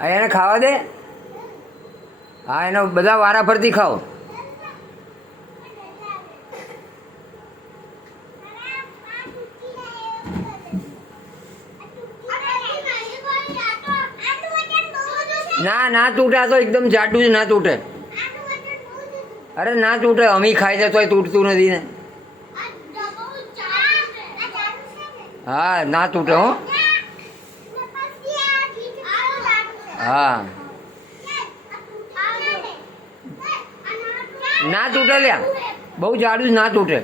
એને ખાવા દે. હા એનો બધા વારા ફરતી ખાઓ. ના ના તૂટે આ તો એકદમ જાડું જ ના તૂટે. અરે ના તૂટે અમી ખાઈ છે તોય તૂટતું નથી ને. હા ના તૂટે હો. હા ના તૂટે લ્યા બહુ જાડું જ ના તૂટે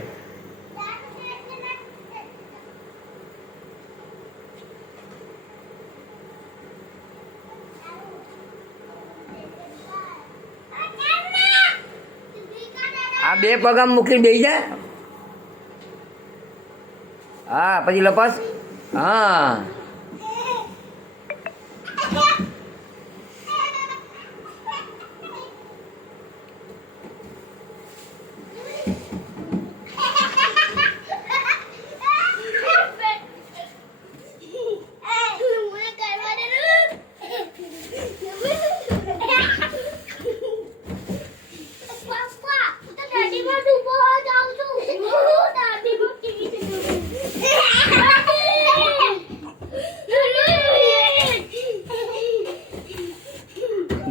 આ બે પગામ મૂકીને બેસી જાય હા પછી લપાસ હા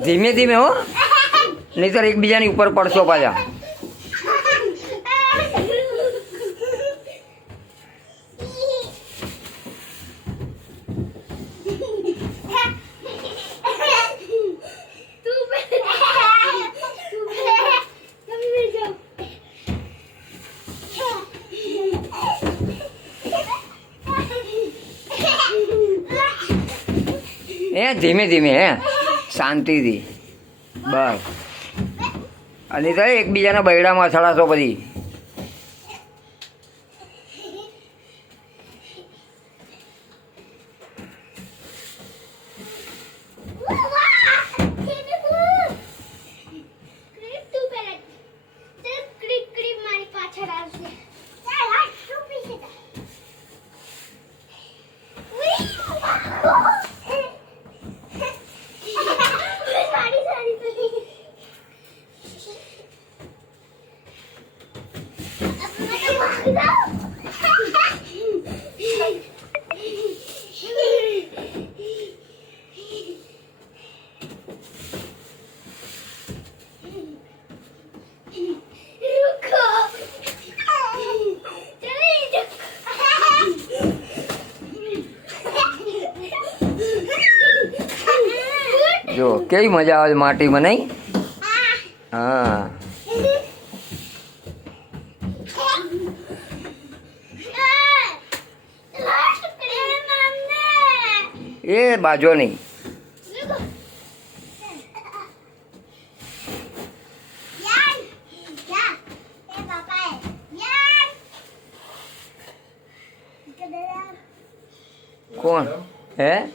ધીમે ધીમે હો નહીતર એકબીજાની ઉપર પડશો પાછા એ ધીમે ધીમે હે શાંતિથી. બસ. અને તો એકબીજાના બૈડામાં અથડાશો પછી જો કેવી મજા આવે છે માટીમાં નહીં હા એ બાજો નહીં કોણ? હે?